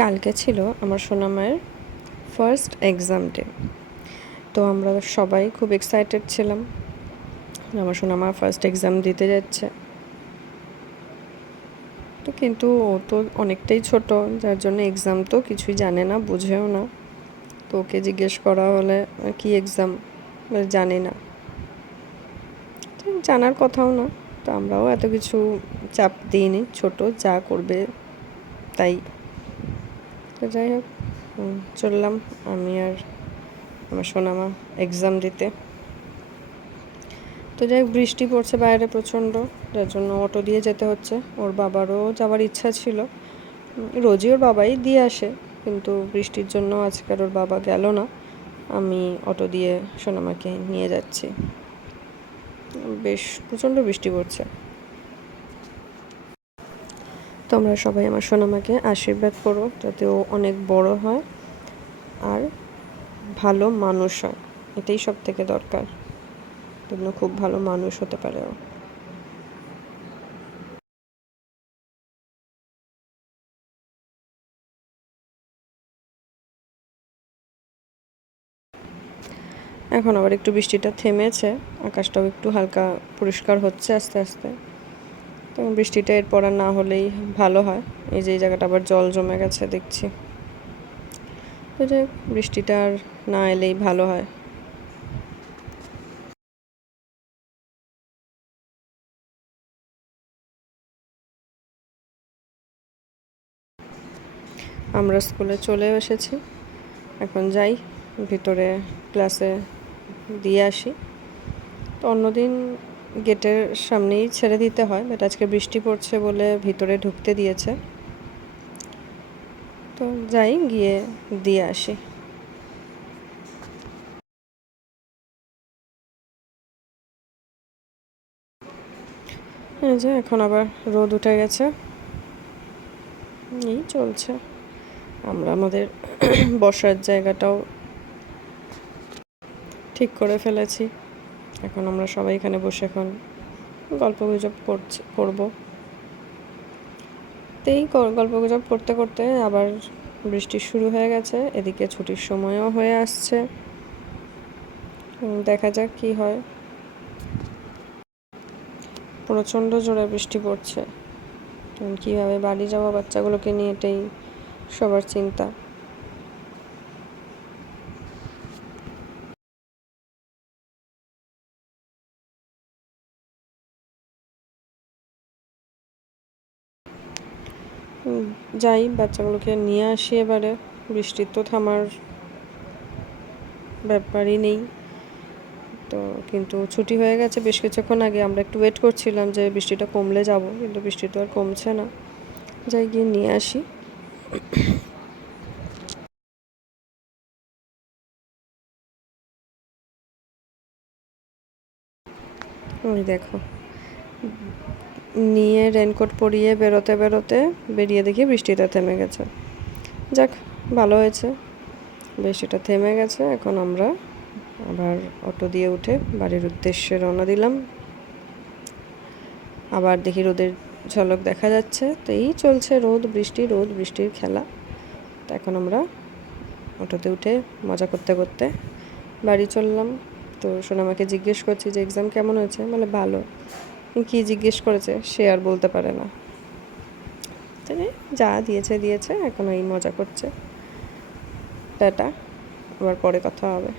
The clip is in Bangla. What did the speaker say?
কালকে ছিল আমার সোনামায়ের ফার্স্ট এক্সাম ডে। তো আমরা সবাই খুব এক্সাইটেড ছিলাম, আমার সোনামা ফার্স্ট এক্সাম দিতে যাচ্ছে। তো কিন্তু ও তো অনেকটাই ছোট, যার জন্য এক্সাম তো কিছুই জানে না, বুঝেও না। তো ওকে জিজ্ঞেস করা হলে কি এক্সাম, জানি না, জানার কথাও না। তো আমরাও এত কিছু চাপ দিইনি, ছোট যা করবে তাই। তো যাই হোক, চললাম আমি আর আমার সোনামা এক্সাম দিতে। তো যাই হোক, বৃষ্টি পড়ছে বাইরে প্রচণ্ড, যার জন্য অটো দিয়ে যেতে হচ্ছে। ওর বাবারও যাওয়ার ইচ্ছা ছিল, রোজই ওর বাবাই দিয়ে আসে, কিন্তু বৃষ্টির জন্য আজকাল ওর বাবা গেল না। আমি অটো দিয়ে সোনামাকে নিয়ে যাচ্ছি। বেশ প্রচণ্ড বৃষ্টি পড়ছে। তোমরা সবাই আমার সোনামাকে আশীর্বাদ করো যাতে ও অনেক বড় হয় আর ভালো মানুষ হয়, এটাই সব থেকে দরকার। জন্য খুব ভালো মানুষ হতে পারে ও। এখন আবার একটু বৃষ্টিটা থেমেছে, আকাশটাও একটু হালকা পরিষ্কার হচ্ছে আস্তে আস্তে। তো বৃষ্টিটা এরপর আর না হলেই ভালো হয়। এই যে এই জায়গাটা আবার জল জমে গেছে দেখছি। তো যে বৃষ্টিটা আর না এলেই ভালো হয়। আমরা স্কুলে চলে এসেছি, এখন যাই ভিতরে ক্লাসে দিয়ে আসি। তো অন্যদিন গেটের সামনেই ছেড়ে দিতে হয়, বাট আজকে বৃষ্টি পড়ছে বলে ভিতরে ঢুকতে দিয়েছে। তো যাই, গিয়ে দিয়ে আসি। এই যে এখন আবার রোদ উঠে গেছে, এই চলছে। আমরা আমাদের বসার জায়গাটাও ঠিক করে ফেলেছি। এখন আমরা সবাই এখানে বসে এখন গল্পগুজব করবো। তো এই গল্পগুজব করতে করতে আবার বৃষ্টি শুরু হয়ে গেছে, এদিকে ছুটির সময়ও হয়ে আসছে। দেখা যাক কি হয়। প্রচণ্ড জোরে বৃষ্টি পড়ছে, কীভাবে বাড়ি যাওয়া বাচ্চাগুলোকে নিয়ে, এটাই সবার চিন্তা। যাই, বাচ্চাগুলোকে নিয়ে আসি এবারে। বৃষ্টির তো থামার ব্যাপারই নেই। তো কিন্তু ছুটি হয়ে গেছে বেশ কিছুক্ষণ আগে, আমরা একটু ওয়েট করছিলাম যে বৃষ্টিটা কমলে যাব, কিন্তু বৃষ্টি তো আর কমছে না। যাই, গিয়ে নিয়ে আসি। ওই দেখো, নিয়ে রেনকোট পরিয়ে বেরোতে বেরোতে বেরিয়ে দেখি বৃষ্টিটা থেমে গেছে। যাক, ভালো হয়েছে, বৃষ্টিটা থেমে গেছে। এখন আমরা আবার অটো দিয়ে উঠে বাড়ির উদ্দেশ্যে রওনা দিলাম। আবার দেখি রোদের ঝলক দেখা যাচ্ছে। তো এই চলছে রোদ বৃষ্টির খেলা। তো এখন আমরা অটোতে উঠে মজা করতে করতে বাড়ি চললাম। তো সোনামাকে জিজ্ঞেস করছি যে এক্সাম কেমন হয়েছে, বলে ভালো। কি জিজ্ঞেস করেছে সে আর বলতে পারে না। যা দিয়েছে, এখন এই মজা করছে। টাটা, আবার পরে কথা হবে।